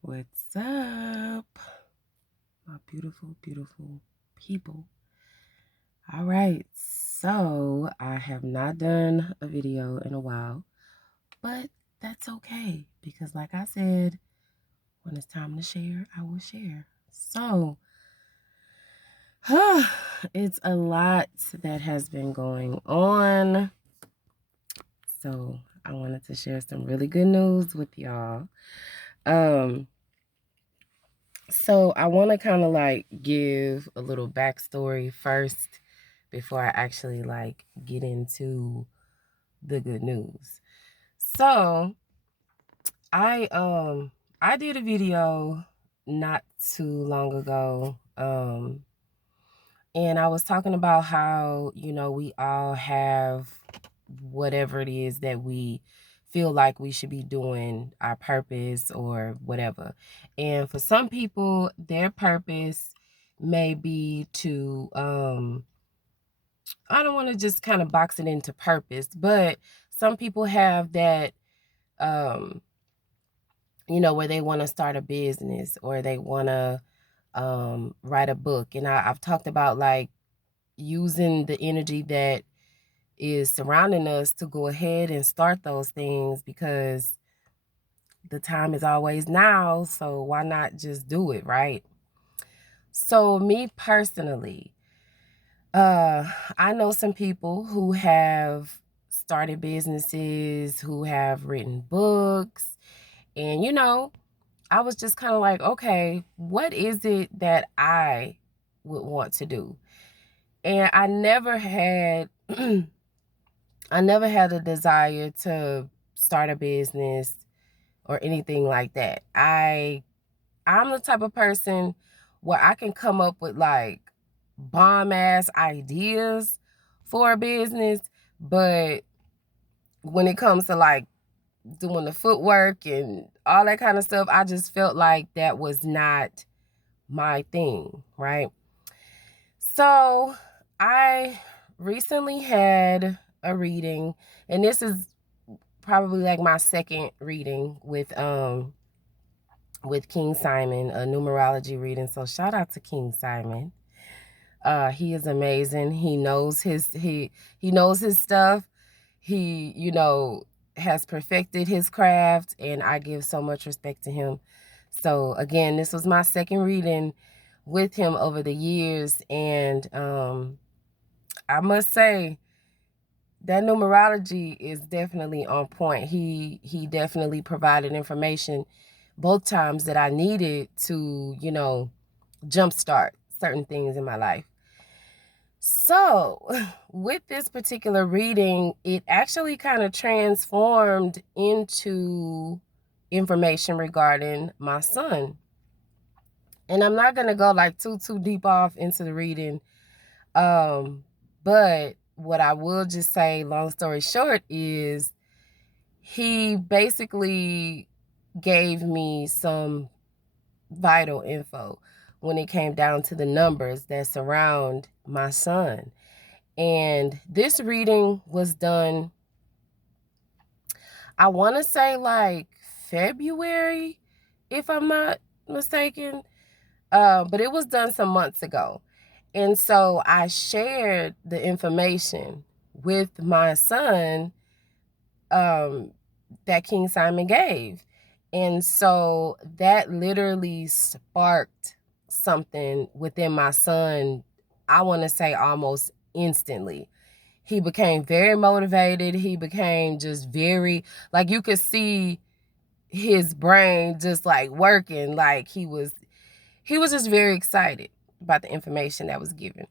What's up, my beautiful, beautiful people? All right, so I have not done a video in a while, but that's okay because, like I said, when it's time to share, I will share. So, it's a lot that has been going on. So, I wanted to share some really good news with y'all. So I want to kind of like give a little backstory first before I actually like get into the good news. So I did a video not too long ago, and I was talking about how, we all have whatever it is that we feel like we should be doing, our purpose or whatever. And for some people, their purpose may be to, I don't want to just kind of box it into purpose, but some people have that, um, where they want to start a business or they want to write a book. And I've talked about like using the energy that is surrounding us to go ahead and start those things because the time is always now. So why not just do it, right? So me personally, I know some people who have started businesses, who have written books, and I was just kind of like, okay, what is it that I would want to do? And I never had I never had a desire to start a business or anything like that. I'm the type of person where I can come up with like bomb ass ideas for a business, but when it comes to like doing the footwork and all that kind of stuff, I just felt like that was not my thing, right? So I recently had a reading, and this is probably like my second reading with King Simon, a numerology reading. So shout out to King Simon. He is amazing. He knows he knows his stuff. He, has perfected his craft, and I give so much respect to him. So again, this was my second reading with him over the years, and I must say that numerology is definitely on point. He definitely provided information both times that I needed to, jumpstart certain things in my life. So, with this particular reading, it actually kind of transformed into information regarding my son. And I'm not going to go like too deep off into the reading. But what I will just say, long story short, is he basically gave me some vital info when it came down to the numbers that surround my son. And this reading was done, I want to say like February, if I'm not mistaken. But it was done some months ago. And so I shared the information with my son that King Simon gave. And so that literally sparked something within my son, I want to say almost instantly. He became very motivated. He became just very, like you could see his brain just like working, like he was just very excited about the information that was given.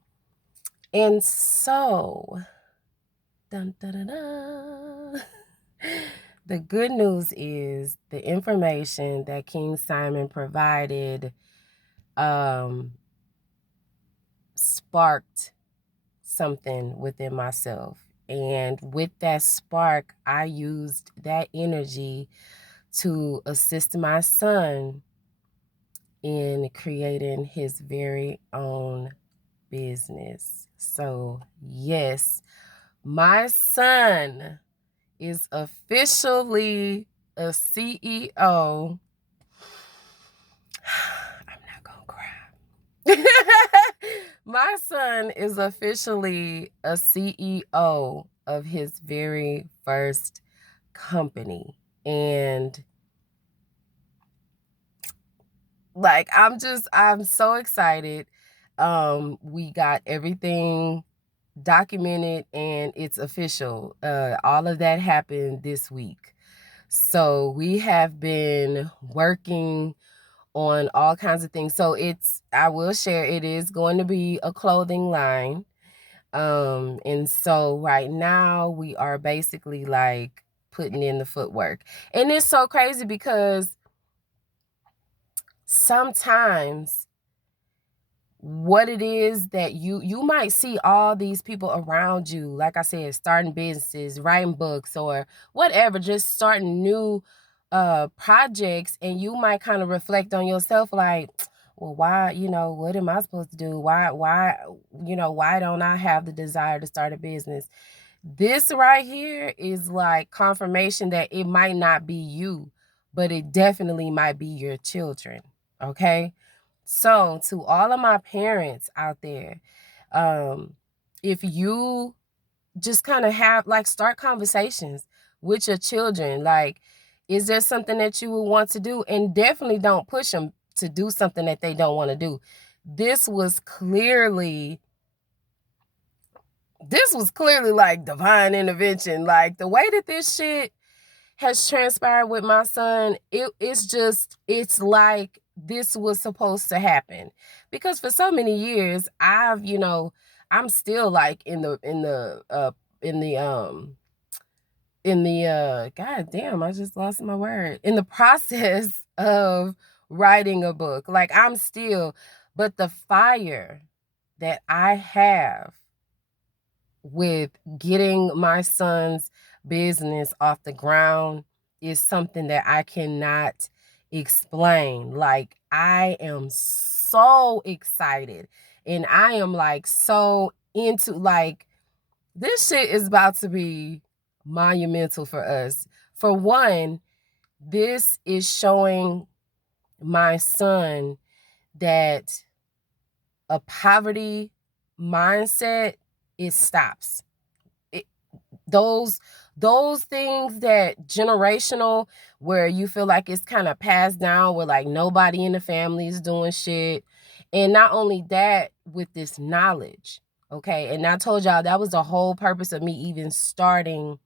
And so, dun, dun, dun, dun. The good news is the information that King Simon provided sparked something within myself. And with that spark, I used that energy to assist my son in creating his very own business. So, yes, my son is officially a CEO My son is officially a CEO of his very first company. And like I'm so excited. We got everything documented and it's official. All of that happened this week. So we have been working on all kinds of things. So I will share, it is going to be a clothing line. And so right now we are basically like putting in the footwork. And it's so crazy because sometimes what it is that you might see all these people around you, like I said, starting businesses, writing books, or whatever, just starting new projects, and you might kind of reflect on yourself like, well, why, what am I supposed to do? Why don't I have the desire to start a business? This right here is like confirmation that it might not be you, but it definitely might be your children. Okay. So, to all of my parents out there, um, if you just kind of have like start conversations with your children, like, is there something that you would want to do? And definitely don't push them to do something that they don't want to do. This was clearly like divine intervention. Like the way that this shit has transpired with my son, it's like this was supposed to happen. Because for so many years, I'm still like god damn, I just lost my word. In the process of writing a book. Like but the fire that I have with getting my son's business off the ground is something that I cannot explain. Like, I am so excited and I am like so into, like, this shit is about to be monumental for us. For one, this is showing my son that a poverty mindset, it stops. It, those things that generational, where you feel like it's kind of passed down, where like nobody in the family is doing shit. And not only that, with this knowledge. Okay. And I told y'all that was the whole purpose of me even starting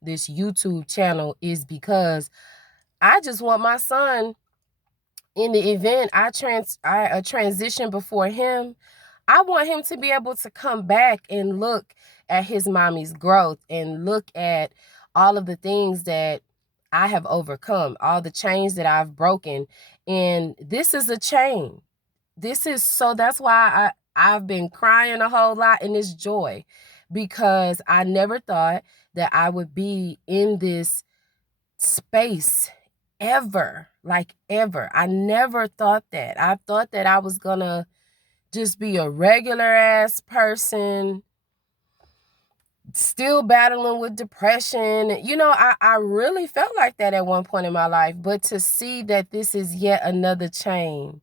this YouTube channel, is because I just want my son, in the event I transition before him, I want him to be able to come back and look at his mommy's growth and look at all of the things that I have overcome, all the chains that I've broken. And this is a chain. That's why I've been crying a whole lot, and it's joy, because I never thought that I would be in this space ever, like ever. I never thought that. I thought that I was gonna just be a regular ass person, still battling with depression. I really felt like that at one point in my life. But to see that this is yet another chain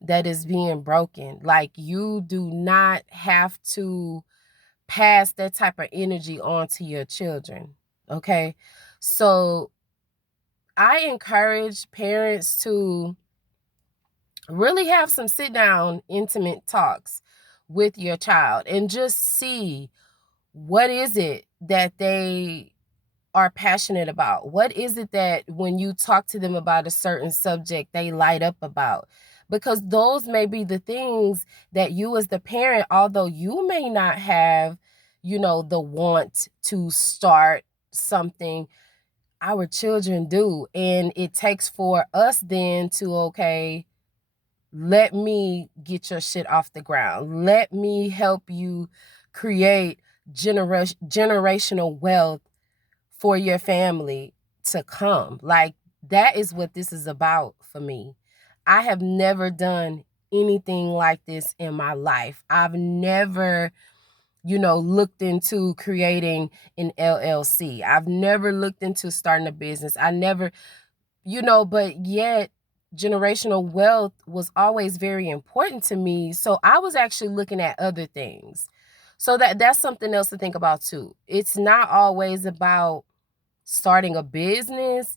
that is being broken, like, you do not have to pass that type of energy on to your children. Okay. So I encourage parents to really have some sit down, intimate talks with your child and just see what is it that they are passionate about. What is it that when you talk to them about a certain subject, they light up about? Because those may be the things that you as the parent, although you may not have, the want to start something, our children do. And it takes for us then to, okay, let me get your shit off the ground. Let me help you create generational wealth for your family to come. Like, that is what this is about for me. I have never done anything like this in my life. I've never, looked into creating an LLC. I've never looked into starting a business. I never, but yet generational wealth was always very important to me. So I was actually looking at other things. So that's something else to think about too. It's not always about starting a business.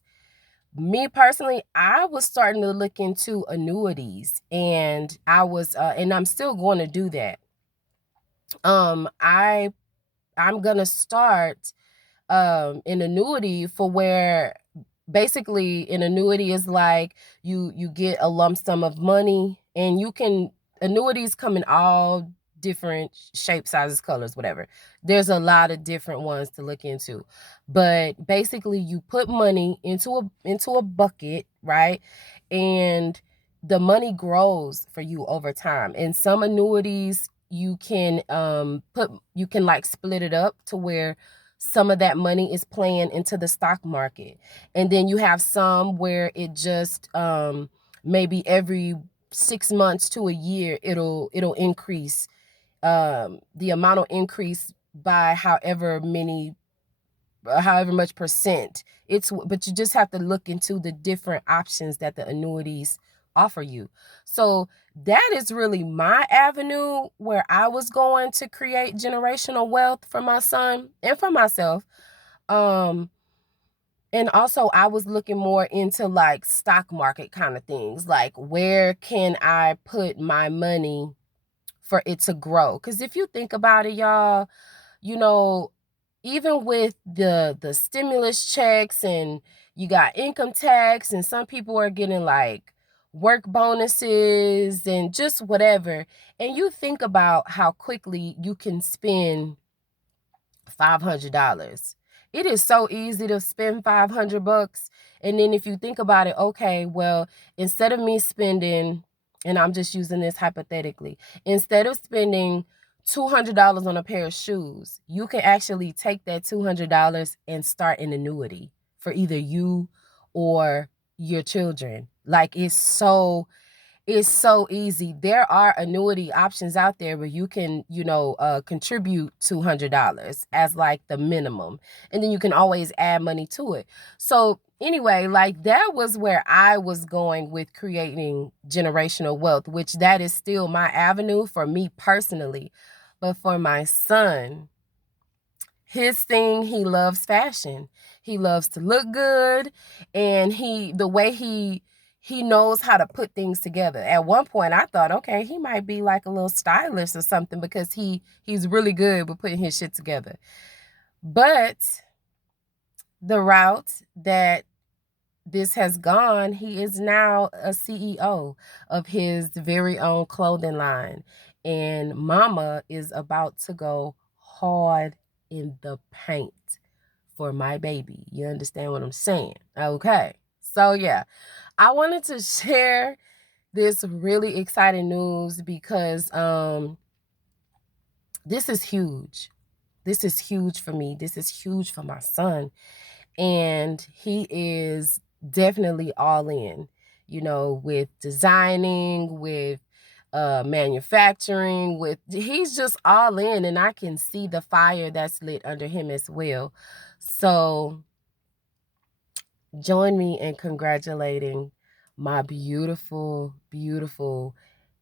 Me personally, I was starting to look into annuities, and and I'm still going to do that. I'm gonna start an annuity for where basically an annuity is like you get a lump sum of money, and annuities come in all different shapes, sizes, colors, whatever. There's a lot of different ones to look into, but basically you put money into a bucket, right? And the money grows for you over time. And some annuities you can like split it up to where some of that money is playing into the stock market. And then you have some where it just maybe every 6 months to a year it'll increase. The amount will increase by however much percent. But you just have to look into the different options that the annuities offer you. So that is really my avenue where I was going to create generational wealth for my son and for myself. Um, and also I was looking more into like stock market kind of things, like where can I put my money for it to grow? Because if you think about it, y'all, you know, even with the stimulus checks, and you got income tax, and some people are getting like work bonuses and just whatever, and you think about how quickly you can spend $500. It is so easy to spend $500. And then if you think about it, okay, well, instead of me spending, and I'm just using this hypothetically, instead of spending $200 on a pair of shoes, you can actually take that $200 and start an annuity for either you or your children. Like it's so easy. There are annuity options out there where you can, contribute $200 as like the minimum. And then you can always add money to it. So anyway, like that was where I was going with creating generational wealth, which that is still my avenue for me personally. But for my son, his thing, he loves fashion. He loves to look good, and the way he knows how to put things together. At one point I thought, okay, he might be like a little stylist or something, because he's really good with putting his shit together. But the route that this has gone, he is now a CEO of his very own clothing line. And mama is about to go hard in the paint for my baby. You understand what I'm saying? Okay. So yeah, I wanted to share this really exciting news because this is huge. This is huge for me. This is huge for my son. And he is definitely all in, with designing, with manufacturing, he's just all in, and I can see the fire that's lit under him as well. So join me in congratulating my beautiful, beautiful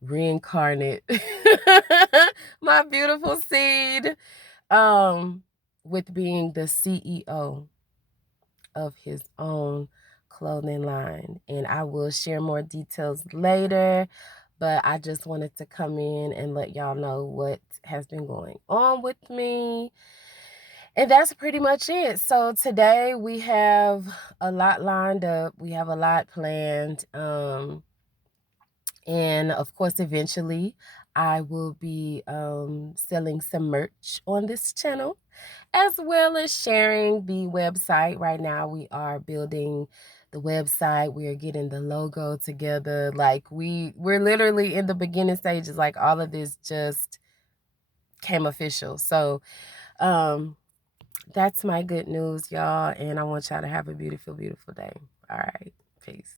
reincarnate, my beautiful seed, with being the CEO of his own clothing line. And I will share more details later, but I just wanted to come in and let y'all know what has been going on with me. And that's pretty much it. So today we have a lot lined up. We have a lot planned. And of course, eventually I will be selling some merch on this channel, as well as sharing the website. Right now we are building the website. We are getting the logo together. Like we're literally in the beginning stages. Like all of this just came official. So that's my good news, y'all. And I want y'all to have a beautiful, beautiful day. All right. Peace.